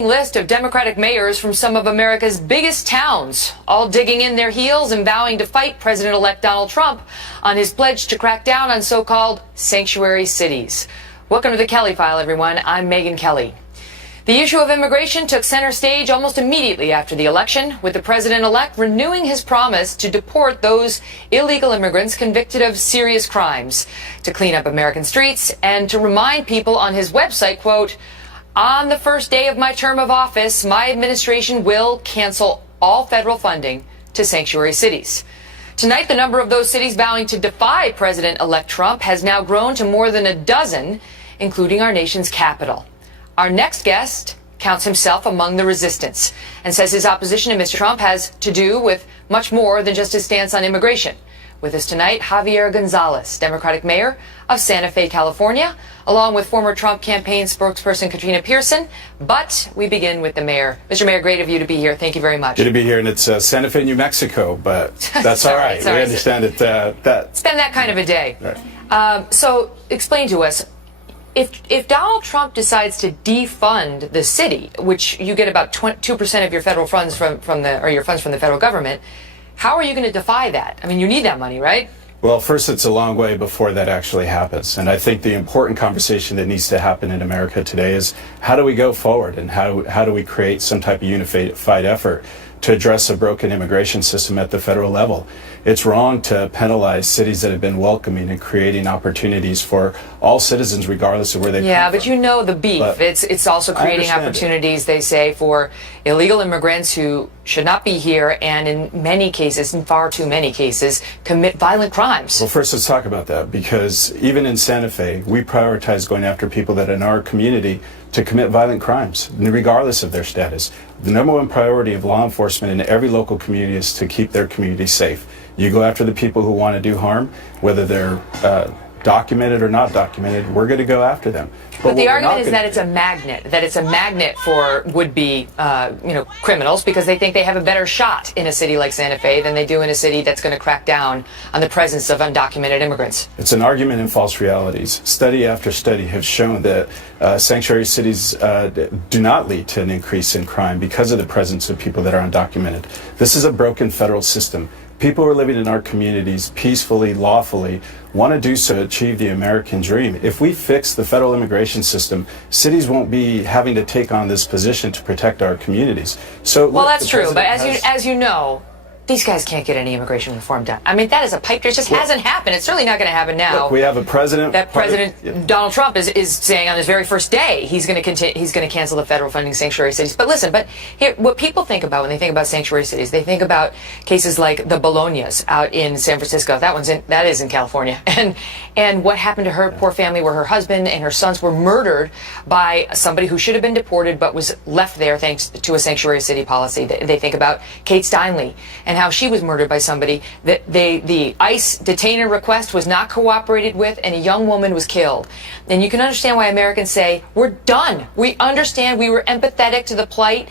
List of Democratic mayors from some of America's biggest towns, all digging in their heels and vowing to fight President-elect Donald Trump on his pledge to crack down on so-called sanctuary cities. Welcome to the Kelly File, everyone. I'm Megyn Kelly. The issue of immigration took center stage almost immediately after the election, with the president-elect renewing his promise to deport those illegal immigrants convicted of serious crimes, to clean up American streets, and to remind people on his website, quote, "On the first day of my term of office, my administration will cancel all federal funding to sanctuary cities." Tonight, the number of those cities vowing to defy President-elect Trump has now grown to more than a dozen, including our nation's capital. Our next guest counts himself among the resistance and says his opposition to Mr. Trump has to do with much more than just his stance on immigration. With us tonight, Javier Gonzalez, Democratic mayor of Santa Fe, California, along with former Trump campaign spokesperson Katrina Pierson. But we begin with the mayor. Mr. Mayor, great of you to be here. Thank you very much. Good to be here, and it's Santa Fe, New Mexico, but that's all right. We understand it. It's been that kind of a day. Right. So explain to us, if Donald Trump decides to defund the city, which you get about 2% of your federal funds from the federal government, how are you going to defy that? I mean, you need that money, right? Well, first, it's a long way before that actually happens. And I think the important conversation that needs to happen in America today is how do we go forward, and how do we create some type of unified effort to address a broken immigration system at the federal level. It's wrong to penalize cities that have been welcoming and creating opportunities for all citizens, regardless of where they come from. Yeah, but you know the beef. It's also creating opportunities, they say, for illegal immigrants who should not be here, and in many cases, in far too many cases, commit violent crimes. Well, first, let's talk about that, because even in Santa Fe, we prioritize going after people that are in our community to commit violent crimes, regardless of their status. The number one priority of law enforcement in every local community is to keep their community safe. You go after the people who want to do harm, whether they're documented or not documented, we're going to go after them. But the argument is that it's a magnet for would-be criminals, because they think they have a better shot in a city like Santa Fe than they do in a city that's going to crack down on the presence of undocumented immigrants. It's an argument in false realities. Study after study have shown that sanctuary cities do not lead to an increase in crime because of the presence of people that are undocumented. This is a broken federal system. People who are living in our communities peacefully, lawfully, want to do so to achieve the American dream. If we fix the federal immigration system, cities won't be having to take on this position to protect our communities. So, well, that's true, but as you know, these guys can't get any immigration reform done. I mean, that is a pipe. It just hasn't happened. It's certainly not going to happen now. Look, we have a president. Donald Trump is saying on his very first day he's going to cancel the federal funding sanctuary cities. But listen, here, what people think about when they think about sanctuary cities, they think about cases like the Bolognas out in San Francisco. That is in California, and what happened to her poor family, where her husband and her sons were murdered by somebody who should have been deported but was left there thanks to a sanctuary city policy. They think about Kate Steinle and how she was murdered by somebody that the ICE detainer request was not cooperated with, and a young woman was killed. And you can understand why Americans say, we're done. We understand. We were empathetic to the plight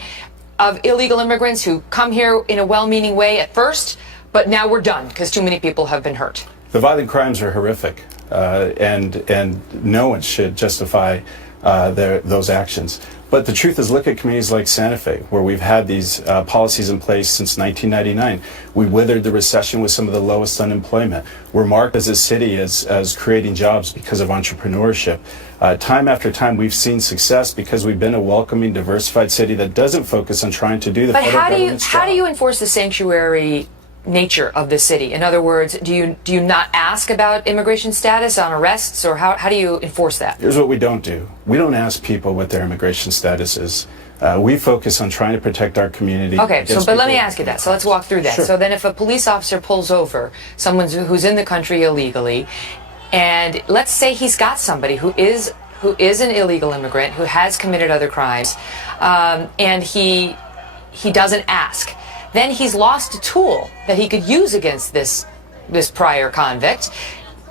of illegal immigrants who come here in a well-meaning way at first, but now we're done because too many people have been hurt. The violent crimes are horrific, and no one should justify those actions. But the truth is, look at communities like Santa Fe, where we've had these policies in place since 1999. We weathered the recession with some of the lowest unemployment. We're marked as a city as creating jobs because of entrepreneurship. Time after time, we've seen success because we've been a welcoming, diversified city that doesn't focus on trying to do the federal government's job. But how do you enforce the sanctuary nature of the city? In other words, do you not ask about immigration status on arrests, or how do you enforce that? Here's what we don't do. We don't ask people what their immigration status is. We focus on trying to protect our community. Okay, but let me ask you that. So let's walk through that. Sure. So then if a police officer pulls over someone who's in the country illegally, and let's say he's got somebody who is an illegal immigrant, who has committed other crimes, and he doesn't ask, then he's lost a tool that he could use against this prior convict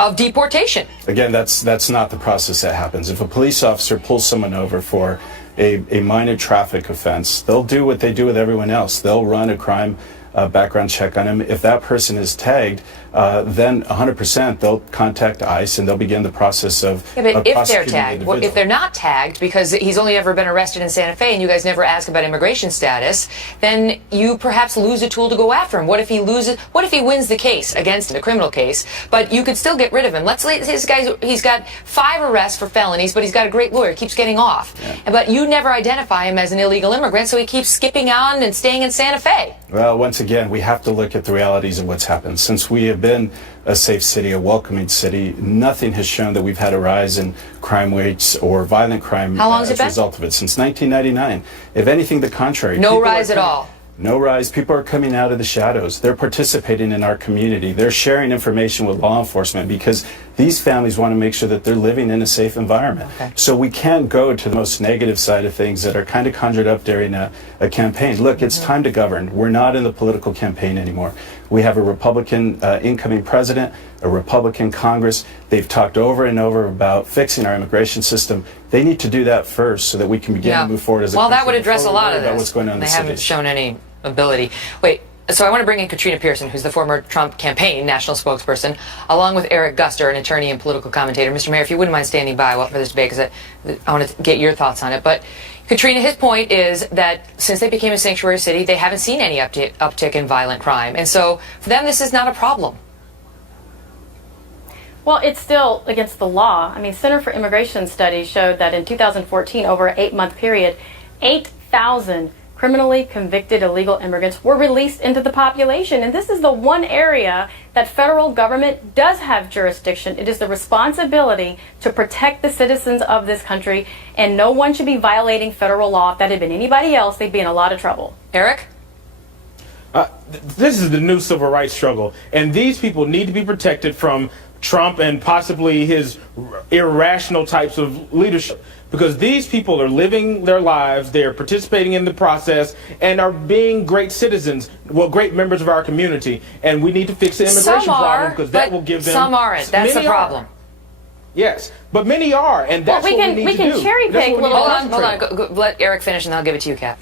of deportation. Again, that's not the process that happens. If a police officer pulls someone over for a minor traffic offense, they'll do what they do with everyone else. They'll run a crime background check on him. If that person is tagged, then 100% they'll contact ICE and they'll begin the process of but if they're prosecuting the tagged, individual. if they're not tagged because he's only ever been arrested in Santa Fe and you guys never ask about immigration status, then you perhaps lose a tool to go after him. What if he wins the case against him, a criminal case, but you could still get rid of him? Let's say this guy, he's got 5 arrests for felonies, but he's got a great lawyer, keeps getting off. Yeah. But you never identify him as an illegal immigrant, so he keeps skipping on and staying in Santa Fe. Well, once again, we have to look at the realities of what's happened. Since we have been a safe city, a welcoming city, nothing has shown that we've had a rise in crime rates or violent crime as a result of it. Since 1999. If anything, the contrary. No rise at all. No rise. People are coming out of the shadows. They're participating in our community. They're sharing information with law enforcement because these families want to make sure that they're living in a safe environment. Okay. So we can't go to the most negative side of things that are kind of conjured up during a campaign. Look, it's time to govern. We're not in the political campaign anymore. We have a Republican incoming president, a Republican Congress. They've talked over and over about fixing our immigration system. They need to do that first so that we can begin to move forward as a country. Well, that would address a lot of this. What's going on in the cities. They haven't shown any ability. Wait, so I want to bring in Katrina Pierson, who's the former Trump campaign national spokesperson, along with Eric Guster, an attorney and political commentator. Mr. Mayor, if you wouldn't mind standing by for this debate, because I want to get your thoughts on it. But Katrina, his point is that since they became a sanctuary city, they haven't seen any uptick in violent crime. And so for them, this is not a problem. Well, it's still against the law. I mean, Center for Immigration Studies showed that in 2014, over an 8-month period, 8,000 criminally convicted illegal immigrants were released into the population. And this is the one area that federal government does have jurisdiction. It is the responsibility to protect the citizens of this country, and no one should be violating federal law. If that had been anybody else, they'd be in a lot of trouble. Eric? This is the new civil rights struggle, and these people need to be protected from Trump and possibly his irrational types of leadership, because these people are living their lives, they're participating in the process, and are being great citizens, well, great members of our community, and we need to fix the immigration problem because that will give them. Some aren't. That's the problem. Yes, but many are, and that's what we need to do. We can cherry pick. Hold on. Let Eric finish, and I'll give it to you, Cap.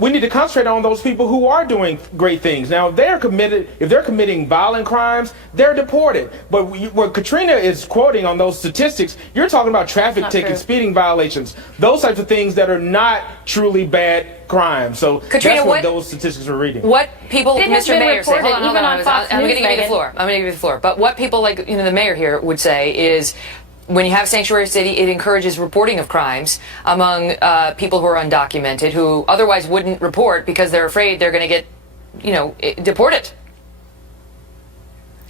We need to concentrate on those people who are doing great things. Now, if they're committing violent crimes, they're deported. But what Katrina is quoting on those statistics, you're talking about traffic tickets, speeding violations, those types of things that are not truly bad crimes. So Katrina, that's what those statistics are reading. What people, Mr. Mayor, say, hold on, I'm going to give you the floor. I'm going to give you the floor. But what people like, the mayor here would say is, when you have sanctuary city, it encourages reporting of crimes among people who are undocumented, who otherwise wouldn't report because they're afraid they're going to get, deported.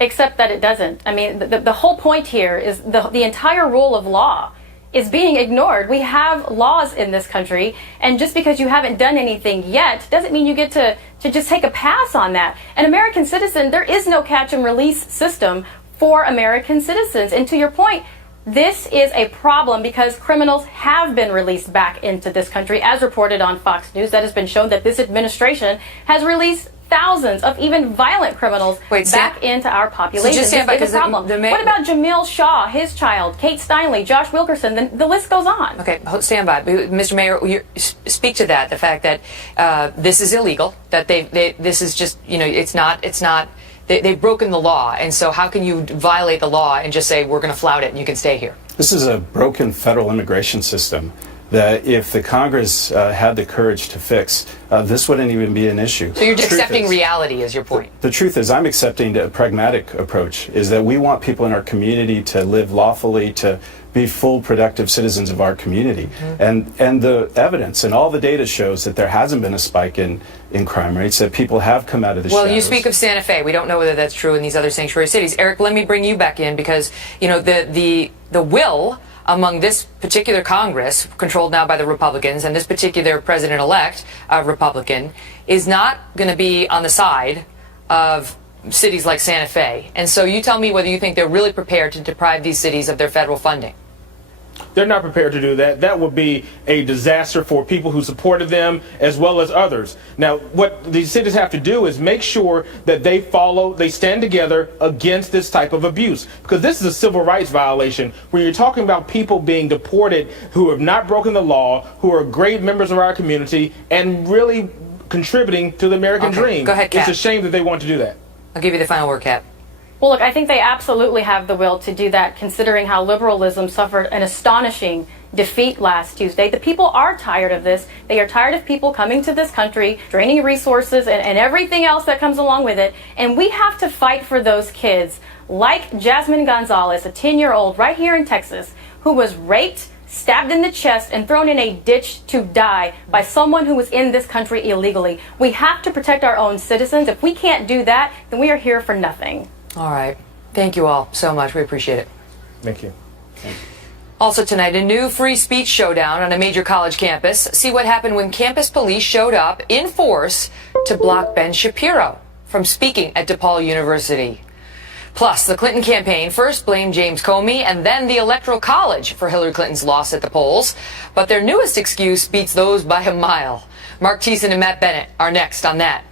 Except that it doesn't. I mean, the whole point here is the entire rule of law is being ignored. We have laws in this country, and just because you haven't done anything yet doesn't mean you get to just take a pass on that. An American citizen, there is no catch and release system for American citizens. And to your point, this is a problem because criminals have been released back into this country, as reported on Fox News. That has been shown that this administration has released thousands of even violent criminals back into our population. So just stand by, because the problem. What about Jamil Shaw, his child, Kate Steinle, Josh Wilkerson? The list goes on. Okay, stand by. Mr. Mayor, speak to that, the fact that this is illegal, that this is just, it's not. They've broken the law, and so how can you violate the law and just say, we're going to flout it and you can stay here? This is a broken federal immigration system that if the Congress had the courage to fix, this wouldn't even be an issue. So you're accepting reality is your point? The truth is, I'm accepting a pragmatic approach, is that we want people in our community to live lawfully, to be full productive citizens of our community. Mm-hmm. And the evidence and all the data shows that there hasn't been a spike in crime rates, that people have come out of the shadows. Well, you speak of Santa Fe. We don't know whether that's true in these other sanctuary cities. Eric, let me bring you back in because, the will among this particular Congress, controlled now by the Republicans, and this particular president-elect, Republican, is not going to be on the side of cities like Santa Fe. And so you tell me whether you think they're really prepared to deprive these cities of their federal funding. They're not prepared to do that. That would be a disaster for people who supported them as well as others. Now, what these cities have to do is make sure that they stand together against this type of abuse. Because this is a civil rights violation. When you're talking about people being deported who have not broken the law, who are great members of our community, and really contributing to the American dream. Go ahead, Kat. It's a shame that they want to do that. I'll give you the final word, Kat. Well, look, I think they absolutely have the will to do that, considering how liberalism suffered an astonishing defeat last Tuesday. The people are tired of this. They are tired of people coming to this country, draining resources and everything else that comes along with it. And we have to fight for those kids, like Jasmine Gonzalez, a 10-year-old right here in Texas, who was raped, stabbed in the chest, and thrown in a ditch to die by someone who was in this country illegally. We have to protect our own citizens. If we can't do that, then we are here for nothing. All right. Thank you all so much. We appreciate it. Thank you. Also tonight, a new free speech showdown on a major college campus. See what happened when campus police showed up in force to block Ben Shapiro from speaking at DePaul University. Plus, the Clinton campaign first blamed James Comey and then the Electoral College for Hillary Clinton's loss at the polls. But their newest excuse beats those by a mile. Mark Thiessen and Matt Bennett are next on that.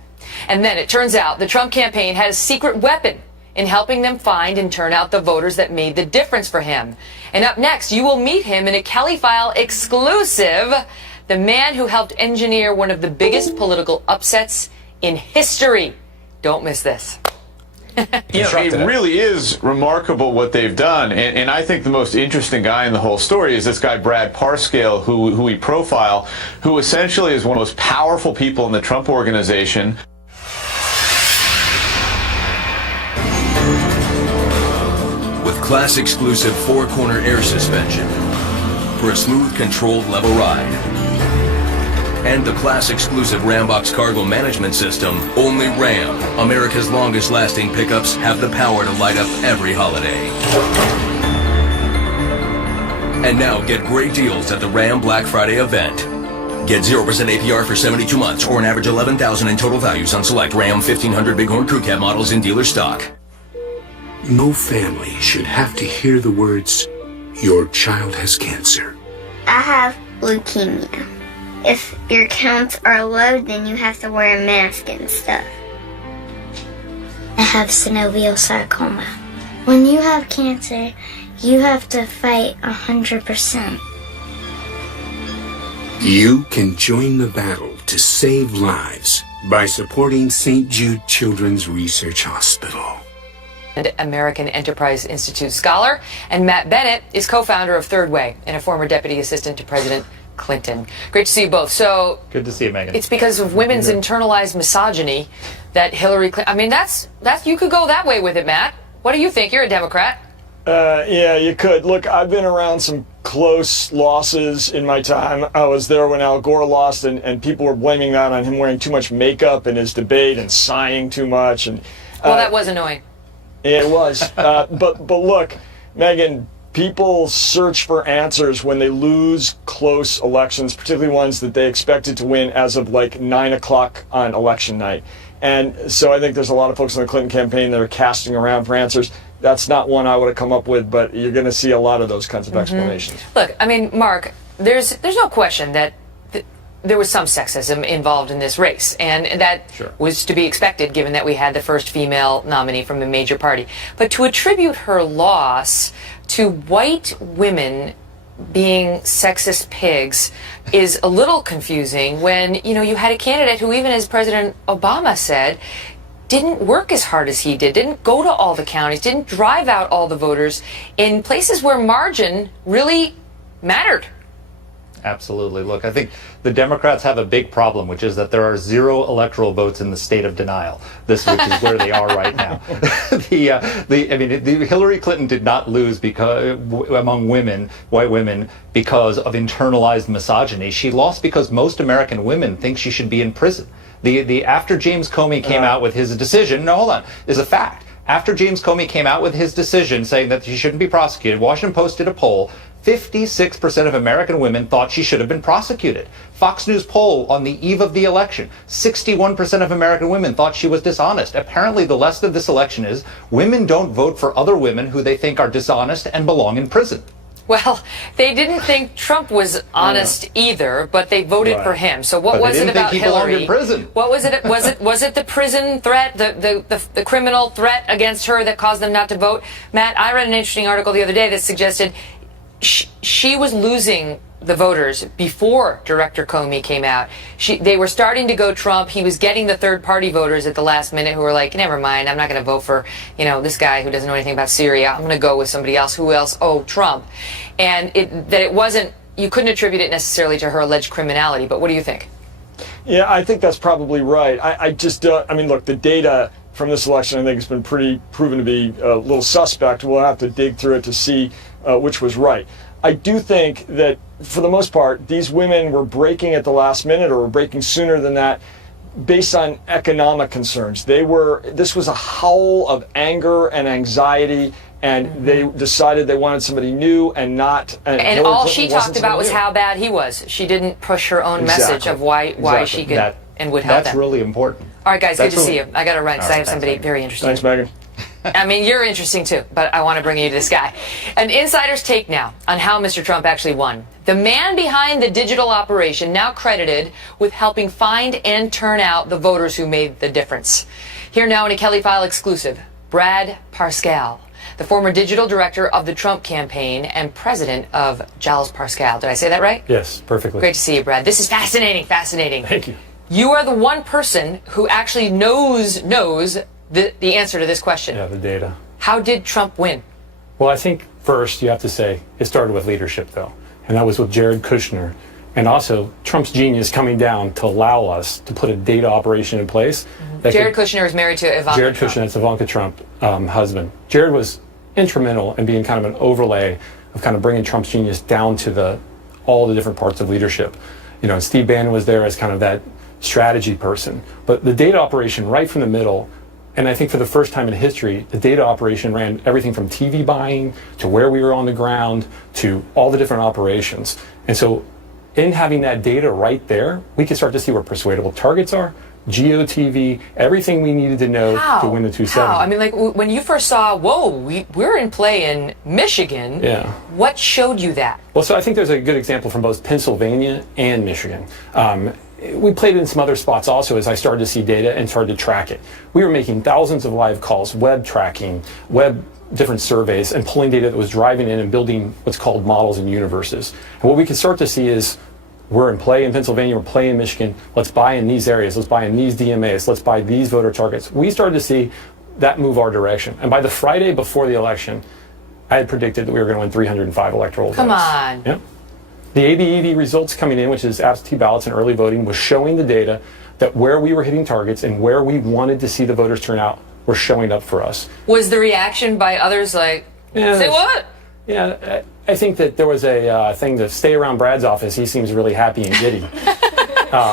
And then it turns out the Trump campaign had a secret weapon in helping them find and turn out the voters that made the difference for him. And up next, you will meet him in a Kelly File exclusive, the man who helped engineer one of the biggest political upsets in history. Don't miss this. It really is remarkable what they've done, and I think the most interesting guy in the whole story is this guy Brad Parscale, who we profile, who essentially is one of the most powerful people in the Trump organization. With class-exclusive four-corner air suspension for a smooth, controlled, level ride. And the class-exclusive Rambox cargo management system, only Ram, America's longest-lasting pickups, have the power to light up every holiday. And now get great deals at the Ram Black Friday event. Get 0% APR for 72 months or an average $11,000 in total values on select Ram 1500 Bighorn Crew Cab models in dealer stock. No family should have to hear the words, "Your child has cancer." I have leukemia. If your counts are low, then you have to wear a mask and stuff. I have synovial sarcoma. When you have cancer, you have to fight 100%. You can join the battle to save lives by supporting St. Jude Children's Research Hospital. And American Enterprise Institute scholar, and Matt Bennett is co-founder of Third Way and a former deputy assistant to President Clinton. Great to see you both. So good to see you, Megyn. It's because of women's internalized misogyny that Hillary Clinton. I mean, that's you could go that way with it, Matt. What do you think? You're a Democrat. Yeah, you could. Look, I've been around some close losses in my time. I was there when Al Gore lost, and people were blaming that on him wearing too much makeup in his debate and sighing too much. And well, that was annoying. It was. But look, Megyn, people search for answers when they lose close elections, particularly ones that they expected to win as of like 9 o'clock on election night. And so I think there's a lot of folks in the Clinton campaign that are casting around for answers. That's not one I would have come up with, but you're going to see a lot of those kinds of explanations. Look, I mean, Mark, there's no question that there was some sexism involved in this race, and that was to be expected given that we had the first female nominee from a major party. But to attribute her loss to white women being sexist pigs is a little confusing when, you had a candidate who, even as President Obama said, didn't work as hard as he didn't go to all the counties, didn't drive out all the voters in places where margin really mattered. Absolutely. Look, I think the Democrats have a big problem, which is that there are 0 electoral votes in the state of denial. Which is where they are right now. Hillary Clinton did not lose because among women, white women, because of internalized misogyny. She lost because most American women think she should be in prison. After James Comey came out with his decision, is a fact. After James Comey came out with his decision saying that she shouldn't be prosecuted, Washington Post did a poll. 56% of American women thought she should have been prosecuted. Fox News poll on the eve of the election, 61% of American women thought she was dishonest. Apparently, the lesson of this election is women don't vote for other women who they think are dishonest and belong in prison. Well, they didn't think Trump was honest either, but they voted for him. So what was it about Hillary? What was it? Was it the prison threat, the criminal threat against her that caused them not to vote? Matt, I read an interesting article the other day that suggested she was losing the voters before Director Comey came out. They were starting to go Trump. He was getting the third-party voters at the last minute who were like, never mind, I'm not going to vote for, this guy who doesn't know anything about Syria. I'm going to go with somebody else. Who else? Oh, Trump. And it wasn't, you couldn't attribute it necessarily to her alleged criminality, but what do you think? Yeah, I think that's probably right. I just don't, look, the data from this election, I think, has been proven to be a little suspect. We'll have to dig through it to see which was right. I do think that, for the most part, these women were breaking at the last minute or were breaking sooner than that based on economic concerns. This was a howl of anger and anxiety, and they decided they wanted somebody new and not. And all she talked about was how bad he was. She didn't push her own message of why she could and would help them. That's really important. All right, guys, good to see you. I got to run because I have somebody very interesting. Thanks, Megyn. You're interesting too, but I want to bring you to this guy. An insider's take now on how Mr. Trump actually won. The man behind the digital operation, now credited with helping find and turn out the voters who made the difference. Here now in a Kelly File exclusive, Brad Parscale, the former digital director of the Trump campaign and president of Giles Parscale. Did I say that right? Yes, perfectly. Great to see you, Brad. This is fascinating. Thank you. You are the one person who actually knows the answer to this question. Yeah, the data. How did Trump win? Well, I think first you have to say it started with leadership, though. And that was with Jared Kushner. And also Trump's genius coming down to allow us to put a data operation in place. Jared Kushner is married to Ivanka Jared Trump. Kushner, that's Ivanka Trump husband. Jared was instrumental in being kind of an overlay of kind of bringing Trump's genius down to all the different parts of leadership. Steve Bannon was there as kind of that strategy person. But the data operation right from the middle, and I think for the first time in history, the data operation ran everything from TV buying to where we were on the ground to all the different operations. And so in having that data right there, we could start to see where persuadable targets are, GeoTV, everything we needed to know to win the 270. How? When you first saw, we're in play in Michigan, what showed you that? Well, so I think there's a good example from both Pennsylvania and Michigan. We played in some other spots also as I started to see data and started to track it. We were making thousands of live calls, web tracking, different surveys, and pulling data that was driving in and building what's called models and universes. And what we could start to see is we're in play in Pennsylvania, we're playing in Michigan, let's buy in these areas, let's buy in these DMAs, let's buy these voter targets. We started to see that move our direction. And by the Friday before the election, I had predicted that we were going to win 305 electoral votes. Come on. Yep. The ABEV results coming in, which is absentee ballots and early voting, was showing the data that where we were hitting targets and where we wanted to see the voters turn out were showing up for us. Was the reaction by others like, say what? Yeah, I think that there was a thing to stay around Brad's office. He seems really happy and giddy.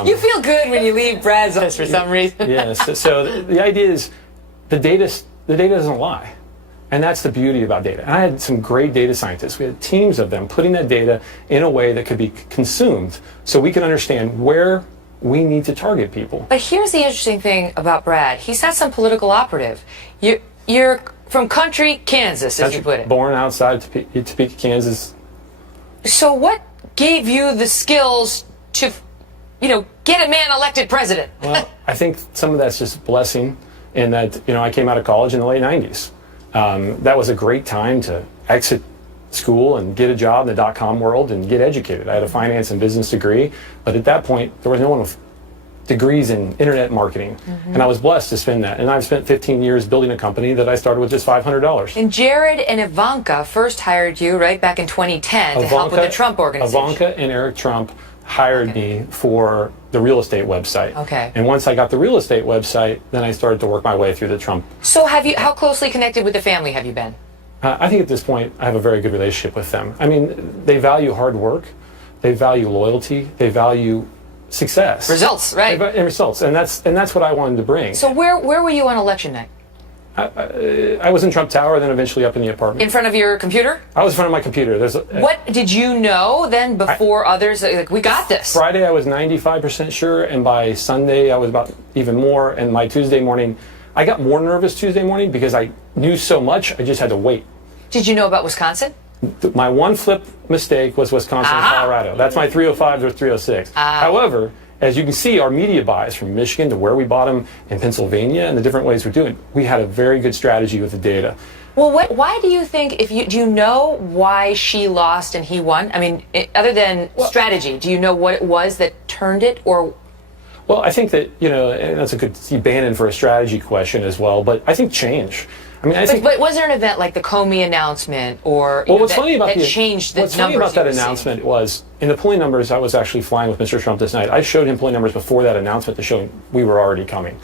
You feel good when you leave Brad's office for some reason. Yes. So the idea is the data doesn't lie. And that's the beauty about data. And I had some great data scientists. We had teams of them putting that data in a way that could be consumed so we can understand where we need to target people. But here's the interesting thing about Brad. He's not some political operative. You're from country Kansas, as you put it. Born outside Topeka, Kansas. So what gave you the skills to, get a man elected president? Well, I think some of that's just blessing in that, I came out of college in the late 90s. That was a great time to exit school and get a job in the dot-com world and get educated. I had a finance and business degree, but at that point, there was no one with degrees in internet marketing. And I was blessed to spend that. And I've spent 15 years building a company that I started with just $500. And Jared and Ivanka first hired you, right, back in 2010 to help with the Trump organization. Ivanka and Eric Trump hired me for the real estate website. Okay. And once I got the real estate website, then I started to work my way through the Trump. So how closely connected with the family have you been? I think at this point I have a very good relationship with them. I mean, they value hard work, they value loyalty, they value success. Results, right? And results, and that's what I wanted to bring. So where were you on election night? I was in Trump Tower, then eventually up in the apartment. In front of your computer? I was in front of my computer. What did you know then before others? Like, we got this. Friday I was 95% sure, and by Sunday I was about even more. And my Tuesday morning, I got more nervous Tuesday morning because I knew so much, I just had to wait. Did you know about Wisconsin? My one flip mistake was Wisconsin and Colorado. That's my 305 to 306. However, as you can see, our media buys from Michigan to where we bought them in Pennsylvania and the different ways we're doing, we had a very good strategy with the data. Well, why do you think, do you know why she lost and he won? I mean, other than strategy, do you know what it was that turned it, or? Well, I think that, and that's a good Bannon for a strategy question as well, but I think change. I mean, but was there an event like the Comey announcement, or what's funny about changed the numbers? What's funny about that announcement was, in the polling numbers, I was actually flying with Mr. Trump this night. I showed him polling numbers before that announcement to show him we were already coming.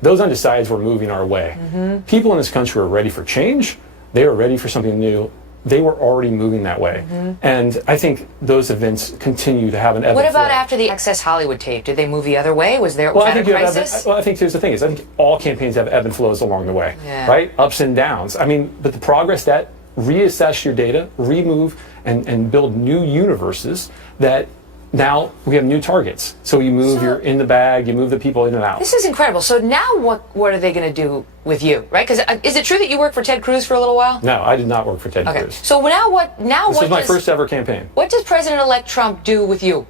Those undecideds were moving our way. Mm-hmm. People in this country were ready for change. They were ready for something new. They were already moving that way. Mm-hmm. And I think those events continue to have an ebb and flow. What about after the Access Hollywood tape? Did they move the other way? Was that a crisis? I think here's the thing is, I think all campaigns have ebb and flows along the way, right? Ups and downs. I mean, but the progress that reassess your data, remove and build new universes that now we have new targets. So you move, you're in the bag, you move the people in and out. This is incredible. So now what are they going to do with you, right? Because is it true that you worked for Ted Cruz for a little while? No, I did not work for Ted Cruz. So now what? This was my first ever campaign. What does President-elect Trump do with you?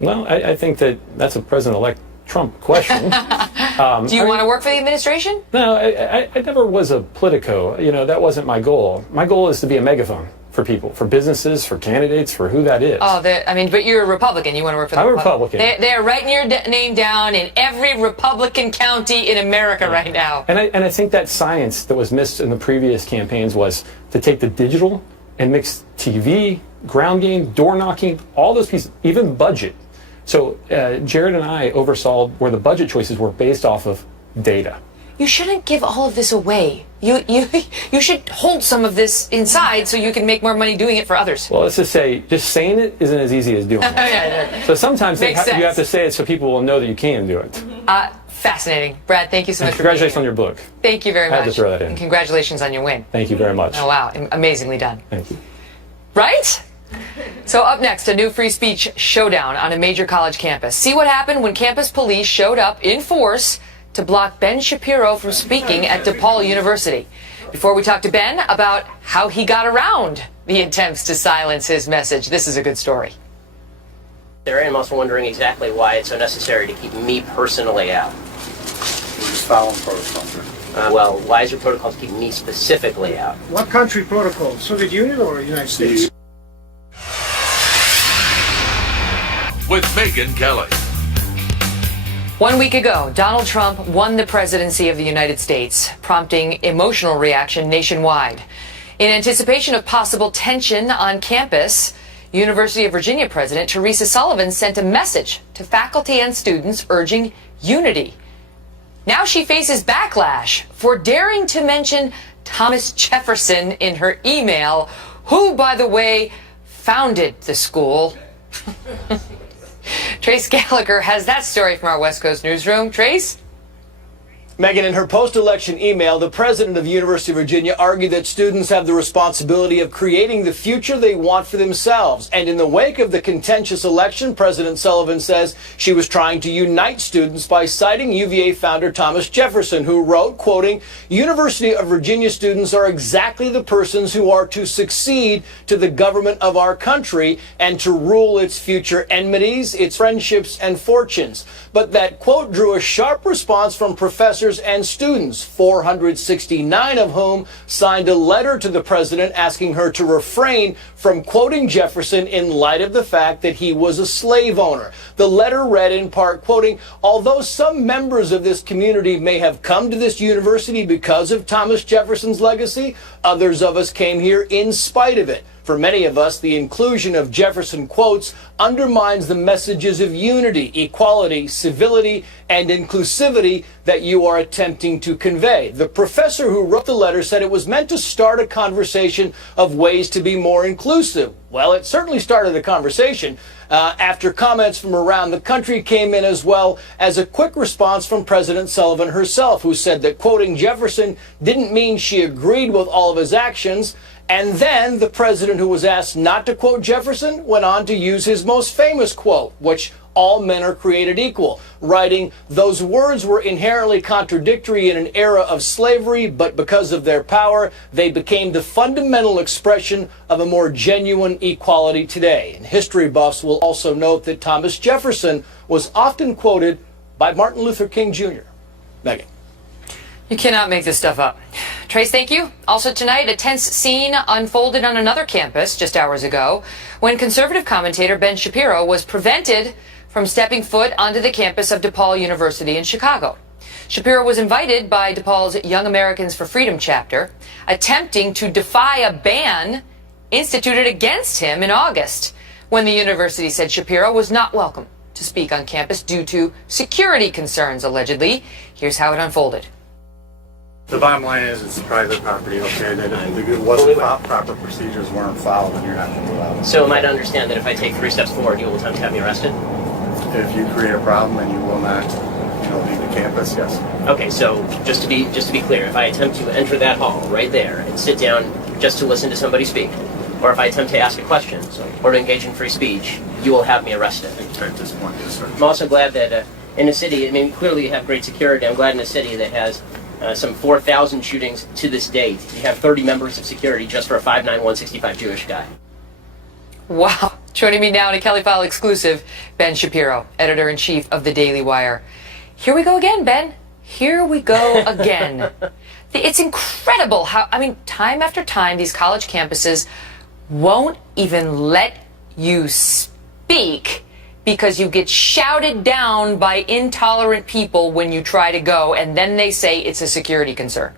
Well, I think that's a President-elect Trump question. Do you want to work for the administration? No, I never was a politico. That wasn't my goal. My goal is to be a megaphone for people, for businesses, for candidates, for who that is. Oh, but you're a Republican. You want to work for the Republican. They're writing your name down in every Republican county in America right now. And I think that science that was missed in the previous campaigns was to take the digital and mix TV, ground game, door knocking, all those pieces, even budget. So Jared and I oversaw where the budget choices were based off of data. You shouldn't give all of this away. You should hold some of this inside so you can make more money doing it for others. Well, let's just say, just saying it isn't as easy as doing it. So sometimes you have to say it so people will know that you can do it. Fascinating. Brad, thank you so much for congratulations on your book. Thank you very much. I had to throw that in. And congratulations on your win. Thank you very much. Oh, wow. Amazingly done. Thank you. Right? So up next, a new free speech showdown on a major college campus. See what happened when campus police showed up in force to block Ben Shapiro from speaking at DePaul University. Before we talk to Ben about how he got around the attempts to silence his message, this is a good story. I'm also wondering exactly why it's so necessary to keep me personally out. We're just following protocol. Well, why is your protocol to keep me specifically out? What country protocol? Soviet Union or United States? With Megyn Kelly. 1 week ago, Donald Trump won the presidency of the United States, prompting emotional reaction nationwide. In anticipation of possible tension on campus, University of Virginia President Teresa Sullivan sent a message to faculty and students urging unity. Now she faces backlash for daring to mention Thomas Jefferson in her email, who, by the way, founded the school. Trace Gallagher has that story from our West Coast newsroom. Trace? Megyn, in her post-election email, the president of the University of Virginia argued that students have the responsibility of creating the future they want for themselves. And in the wake of the contentious election, President Sullivan says she was trying to unite students by citing UVA founder Thomas Jefferson, who wrote, quoting, "University of Virginia students are exactly the persons who are to succeed to the government of our country and to rule its future enmities, its friendships, and fortunes." But that quote drew a sharp response from professors and students, 469 of whom signed a letter to the president asking her to refrain from quoting Jefferson in light of the fact that he was a slave owner. The letter read in part, quoting, "Although some members of this community may have come to this university because of Thomas Jefferson's legacy, others of us came here in spite of it. For many of us, the inclusion of Jefferson quotes undermines the messages of unity, equality, civility, and inclusivity that you are attempting to convey." The professor who wrote the letter said it was meant to start a conversation of ways to be more inclusive. Well, it certainly started a conversation. After comments from around the country came in, as well as a quick response from President Sullivan herself, who said that quoting Jefferson didn't mean she agreed with all of his actions. And then the president, who was asked not to quote Jefferson, went on to use his most famous quote, which all men are created equal, writing, "Those words were inherently contradictory in an era of slavery, but because of their power, they became the fundamental expression of a more genuine equality today." And history buffs will also note that Thomas Jefferson was often quoted by Martin Luther King Jr. Megyn. You cannot make this stuff up. Trace, thank you. Also tonight, a tense scene unfolded on another campus just hours ago when conservative commentator Ben Shapiro was prevented from stepping foot onto the campus of DePaul University in Chicago. Shapiro was invited by DePaul's Young Americans for Freedom chapter, attempting to defy a ban instituted against him in August, when the university said Shapiro was not welcome to speak on campus due to security concerns, allegedly. Here's how it unfolded. The bottom line is it's private property, okay? That if it wasn't proper procedures weren't followed, then you're not going to allow it. So am I to understand that if I take 3 steps forward, you will attempt to have me arrested? If you create a problem and you will not, leave the campus, yes. Okay, so just to be clear, if I attempt to enter that hall right there and sit down just to listen to somebody speak, or if I attempt to ask a question or to engage in free speech, you will have me arrested. At this point, yes, sir. I'm also glad that in a city, I mean, clearly you have great security. I'm glad in a city that has some 4,000 shootings to this date, you have 30 members of security just for a 5'9", 165 Jewish guy. Wow. Joining me now in a Kelly File exclusive, Ben Shapiro, editor-in-chief of the Daily Wire. Here we go again, Ben. Here we go again. It's incredible how, time after time, these college campuses won't even let you speak because you get shouted down by intolerant people when you try to go, and then they say it's a security concern.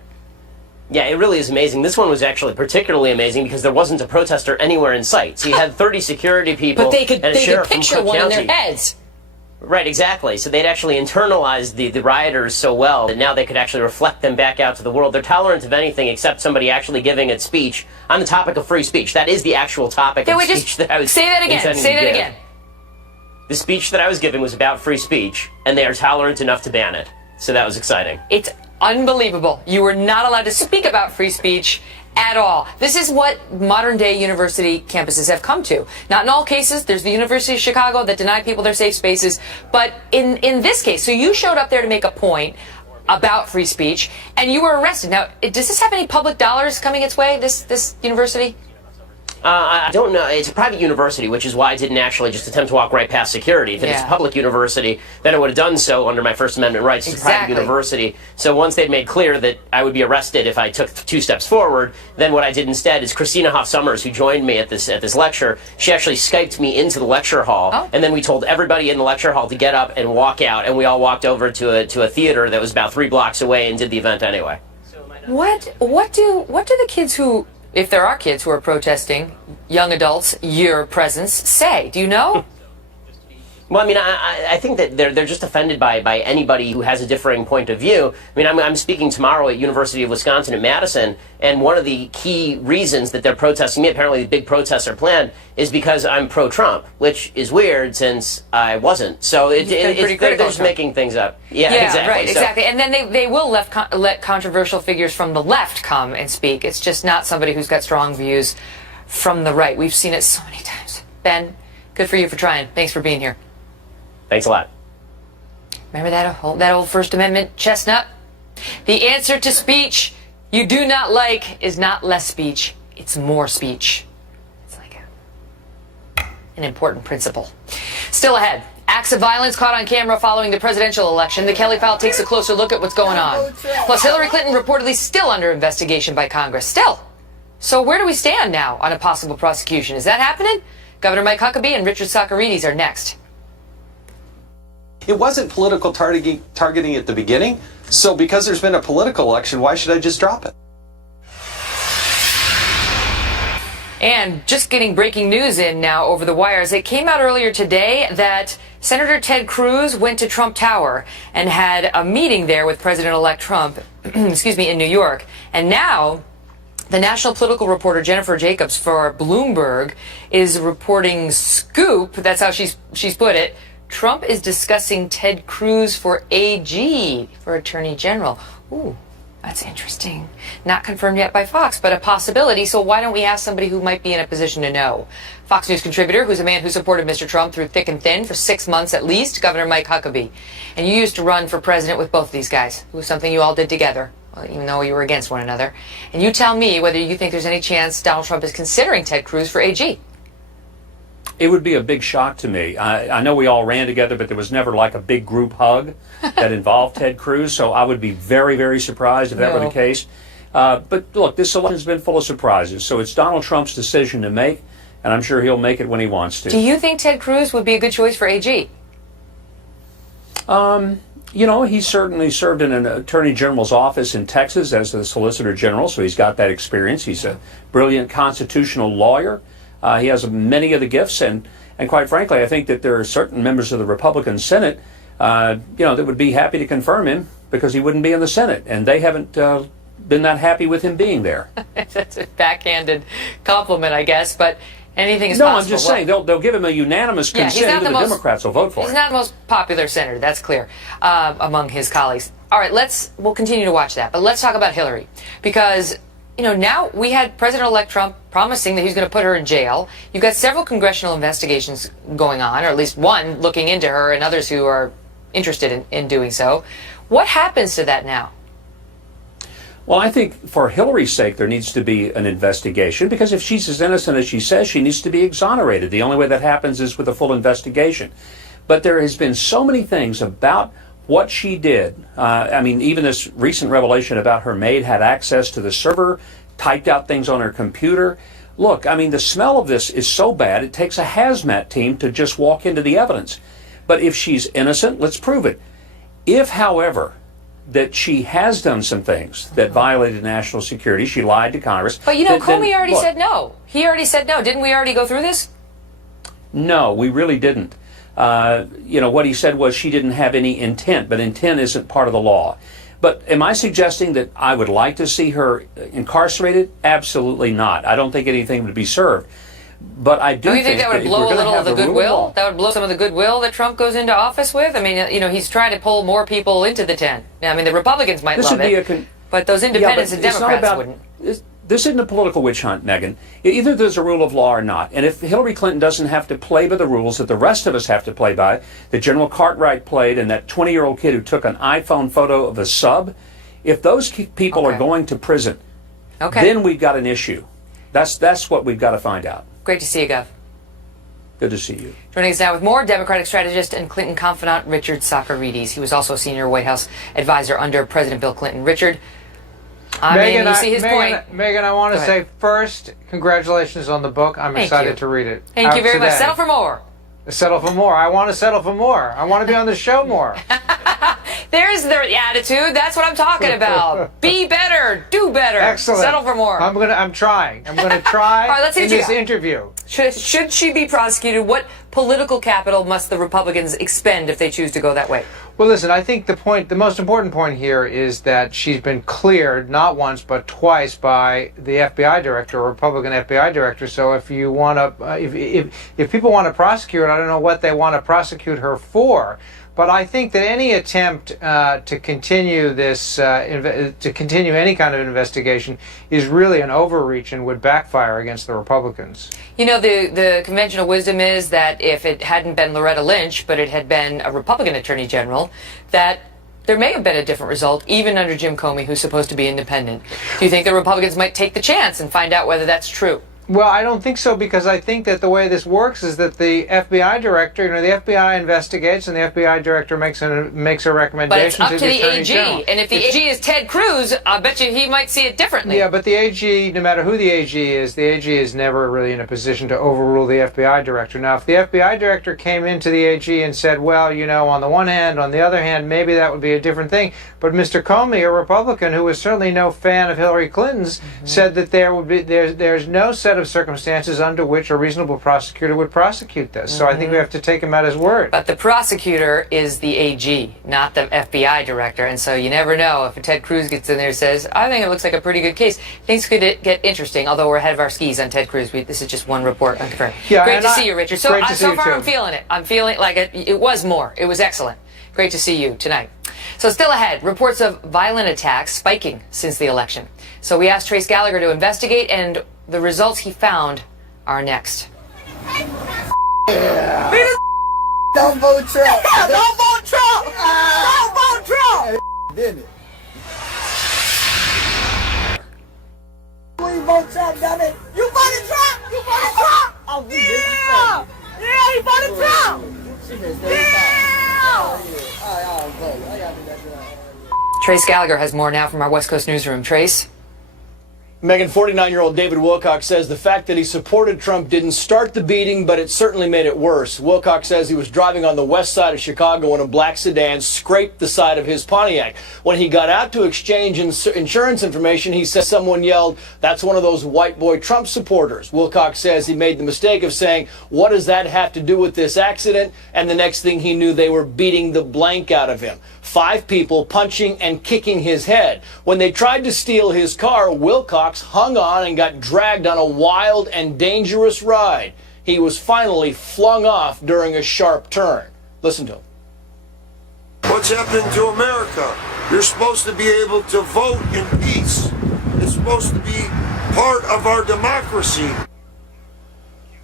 Yeah, it really is amazing. This one was actually particularly amazing because there wasn't a protester anywhere in sight. So you had 30 security people but they could sheriff picture from Cook one County. in their heads. Right, exactly. So they'd actually internalized the rioters so well that now they could actually reflect them back out to the world. They're tolerant of anything except somebody actually giving a speech on the topic of free speech. That is the actual topic of speech that I was say that again. Say that again. The speech that I was giving was about free speech, and they are tolerant enough to ban it. So that was exciting. It's unbelievable. You were not allowed to speak about free speech at all. This is what modern-day university campuses have come to. Not in all cases. There's the University of Chicago that denied people their safe spaces. But in this case, so you showed up there to make a point about free speech, and you were arrested. Now, does this have any public dollars coming its way, this university? I don't know. It's a private university, which is why I didn't actually just attempt to walk right past security. If it's a public university, then I would have done so under my First Amendment rights. It's a private university. So once they'd made clear that I would be arrested if I took 2 steps forward, then what I did instead is Christina Hoff Sommers, who joined me at this lecture, she actually Skyped me into the lecture hall, and then we told everybody in the lecture hall to get up and walk out, and we all walked over to a theater that was about 3 blocks away and did the event anyway. What do the kids who, if there are kids who are protesting, young adults, your presence, say? Do you know? Well, I mean, I think that they're just offended by anybody who has a differing point of view. I mean, I'm speaking tomorrow at University of Wisconsin at Madison, and one of the key reasons that they're protesting me, apparently the big protests are planned, is because I'm pro-Trump, which is weird since I wasn't. So they're just making things up. Yeah, exactly. Right, exactly. And then they will let controversial figures from the left come and speak. It's just not somebody who's got strong views from the right. We've seen it so many times. Ben, good for you for trying. Thanks for being here. Thanks a lot. Remember that old First Amendment chestnut? The answer to speech you do not like is not less speech, it's more speech. It's like an important principle. Still ahead, acts of violence caught on camera following the presidential election. The Kelly File takes a closer look at what's going on. Plus, Hillary Clinton reportedly still under investigation by Congress. Still. So where do we stand now on a possible prosecution? Is that happening? Governor Mike Huckabee and Richard Socarides are next. It wasn't political targeting at the beginning, so because there's been a political election, why should I just drop it? And just getting breaking news in now over the wires. It came out earlier today that Senator Ted Cruz went to Trump Tower and had a meeting there with President-elect Trump, in New York. And now the national political reporter Jennifer Jacobs for Bloomberg is reporting scoop, that's how she's put it, Trump is discussing Ted Cruz for AG, for Attorney General. Ooh, that's interesting. Not confirmed yet by Fox, but a possibility. So why don't we ask somebody who might be in a position to know? Fox News contributor, who's a man who supported Mr. Trump through thick and thin for 6 months at least, Governor Mike Huckabee. And you used to run for president with both of these guys. It was something you all did together, even though you were against one another. And you tell me whether you think there's any chance Donald Trump is considering Ted Cruz for AG. It would be a big shock to me. I know we all ran together, but there was never like a big group hug that involved Ted Cruz, so I would be very, very surprised if that were the case. But look, this election's been full of surprises, so it's Donald Trump's decision to make, and I'm sure he'll make it when he wants to. Do you think Ted Cruz would be a good choice for AG? You know, he certainly served in an attorney general's office in Texas as the solicitor general, so he's got that experience. He's a brilliant constitutional lawyer. He has many of the gifts, and quite frankly, I think that there are certain members of the Republican Senate, that would be happy to confirm him because he wouldn't be in the Senate, and they haven't been that happy with him being there. That's a backhanded compliment, I guess, but anything is possible. possible. I'm just saying, they'll give him a unanimous consent, even the Democrats will vote for him. He's not the most popular senator, that's clear, among his colleagues. All right, we'll continue to watch that, but let's talk about Hillary, because now we had President-elect Trump promising that he's going to put her in jail. You've got several congressional investigations going on, or at least one looking into her and others who are interested in doing so. What happens to that now? Well, I think for Hillary's sake, there needs to be an investigation, because if she's as innocent as she says, she needs to be exonerated. The only way that happens is with a full investigation. But there has been so many things about what she did. Even this recent revelation about her maid had access to the server, typed out things on her computer. Look, the smell of this is so bad, it takes a hazmat team to just walk into the evidence. But if she's innocent, let's prove it. If, however, that she has done some things that violated national security, she lied to Congress. But Comey already said no. He already said no. Didn't we already go through this? No, we really didn't. What he said was she didn't have any intent, but intent isn't part of the law. But am I suggesting that I would like to see her incarcerated? Absolutely not. I don't think anything would be served. But I do think that would blow a little of the goodwill? That would blow some of the goodwill that Trump goes into office with? He's trying to pull more people into the tent. The Republicans might love it, but those independents and Democrats wouldn't. This isn't a political witch hunt, Megyn. Either there's a rule of law or not. And if Hillary Clinton doesn't have to play by the rules that the rest of us have to play by, that General Cartwright played, and that 20-year-old kid who took an iPhone photo of a sub, if those people are going to prison, then we've got an issue. That's what we've got to find out. Great to see you, Gov. Good to see you. Joining us now with more, Democratic strategist and Clinton confidant Richard Socarides. He was also a senior White House advisor under President Bill Clinton. Richard, you see his point. Megyn, I want to say first, congratulations on the book. I'm excited to read it. Thank you very much. Settle for more. Settle for more. I want to settle for more. I want to be on the show more. There's the attitude. That's what I'm talking about. Be better. Do better. Excellent. Settle for more. I'm trying. I'm going to try. All right, let's in this interview. Should she be prosecuted? What political capital must the Republicans expend if they choose to go that way? Well, listen, I think the most important point here is that she's been cleared not once but twice by the FBI director, a Republican FBI director. So if you want to, if people want to prosecute her, I don't know what they want to prosecute her for. But I think that any attempt to continue this, to continue any kind of investigation is really an overreach and would backfire against the Republicans. The conventional wisdom is that if it hadn't been Loretta Lynch, but it had been a Republican attorney general, that there may have been a different result, even under Jim Comey, who's supposed to be independent. Do you think the Republicans might take the chance and find out whether that's true? Well, I don't think so, because I think that the way this works is that the FBI director, the FBI investigates, and the FBI director makes a recommendation. But it's up to the Attorney AG, General. and if the AG is Ted Cruz, I bet you he might see it differently. Yeah, but the AG, no matter who the AG is never really in a position to overrule the FBI director. Now, if the FBI director came into the AG and said, well, on the one hand, on the other hand, maybe that would be a different thing. But Mr. Comey, a Republican who was certainly no fan of Hillary Clinton's, said that there's no set of circumstances under which a reasonable prosecutor would prosecute this. So I think we have to take him at his word. But the prosecutor is the AG, not the FBI director, and so you never know if Ted Cruz gets in there and says, I think it looks like a pretty good case. Things could get interesting, although we're ahead of our skis on Ted Cruz. This is just one report unconfirmed. Yeah, great to see you, Richard. So far too. I'm feeling it. I'm feeling like it was more. It was excellent. Great to see you tonight. So still ahead, reports of violent attacks spiking since the election. So we asked Trace Gallagher to investigate, and the results he found are next. Yeah. Don't vote Trump. Don't vote Trump. Don't vote Trump. Didn't it? You vote Trump, damn it. You voted Trump. You voted Trump. Oh, yeah. Yeah, you voted Trump. Yeah. Trace Gallagher has more now from our West Coast newsroom. Trace? Megyn, 49-year-old David Wilcox says the fact that he supported Trump didn't start the beating, but it certainly made it worse. Wilcox says he was driving on the west side of Chicago when a black sedan scraped the side of his Pontiac. When he got out to exchange insurance information, he says someone yelled, "That's one of those white boy Trump supporters." Wilcox says he made the mistake of saying, "What does that have to do with this accident?" And the next thing he knew, they were beating the blank out of him. 5 people punching and kicking his head. When they tried to steal his car, Wilcox hung on and got dragged on a wild and dangerous ride. He was finally flung off during a sharp turn. Listen to him. What's happening to America? You're supposed to be able to vote in peace. It's supposed to be part of our democracy.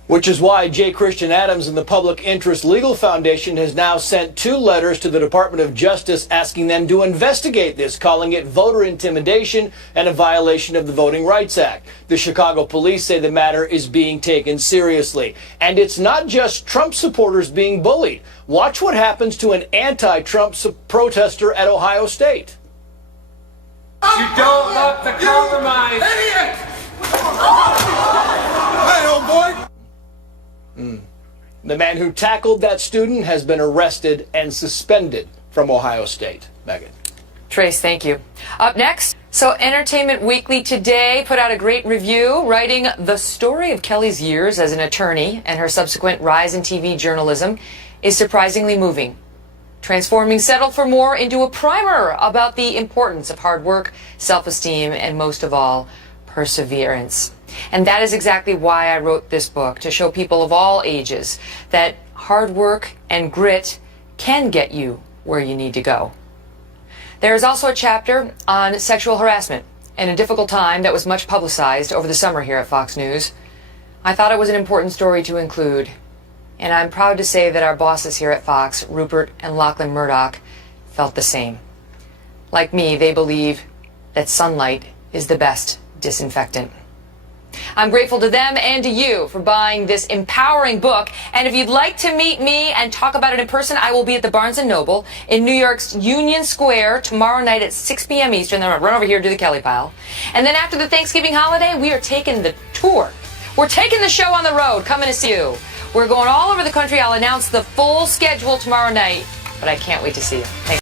Which is why J. Christian Adams and the Public Interest Legal Foundation has now sent 2 letters to the Department of Justice asking them to investigate this, calling it voter intimidation and a violation of the Voting Rights Act. The Chicago police say the matter is being taken seriously. And it's not just Trump supporters being bullied. Watch what happens to an anti-Trump protester at Ohio State. You don't look to compromise. Idiot! Hey, old boy! The man who tackled that student has been arrested and suspended from Ohio State. Megyn. Trace, thank you. Up next, so Entertainment Weekly today put out a great review writing the story of Kelly's years as an attorney and her subsequent rise in TV journalism is surprisingly moving, transforming Settle for More into a primer about the importance of hard work, self-esteem, and most of all, perseverance. And that is exactly why I wrote this book, to show people of all ages that hard work and grit can get you where you need to go. There is also a chapter on sexual harassment and a difficult time that was much publicized over the summer here at Fox News. I thought it was an important story to include, and I'm proud to say that our bosses here at Fox, Rupert and Lachlan Murdoch, felt the same. Like me, they believe that sunlight is the best disinfectant. I'm grateful to them and to you for buying this empowering book. And if you'd like to meet me and talk about it in person, I will be at the Barnes & Noble in New York's Union Square tomorrow night at 6 p.m. Eastern. Then I'm going to run over here to the Kelly Pile. And then after the Thanksgiving holiday, we are taking the tour. We're taking the show on the road, coming to see you. We're going all over the country. I'll announce the full schedule tomorrow night, but I can't wait to see you. Thanks.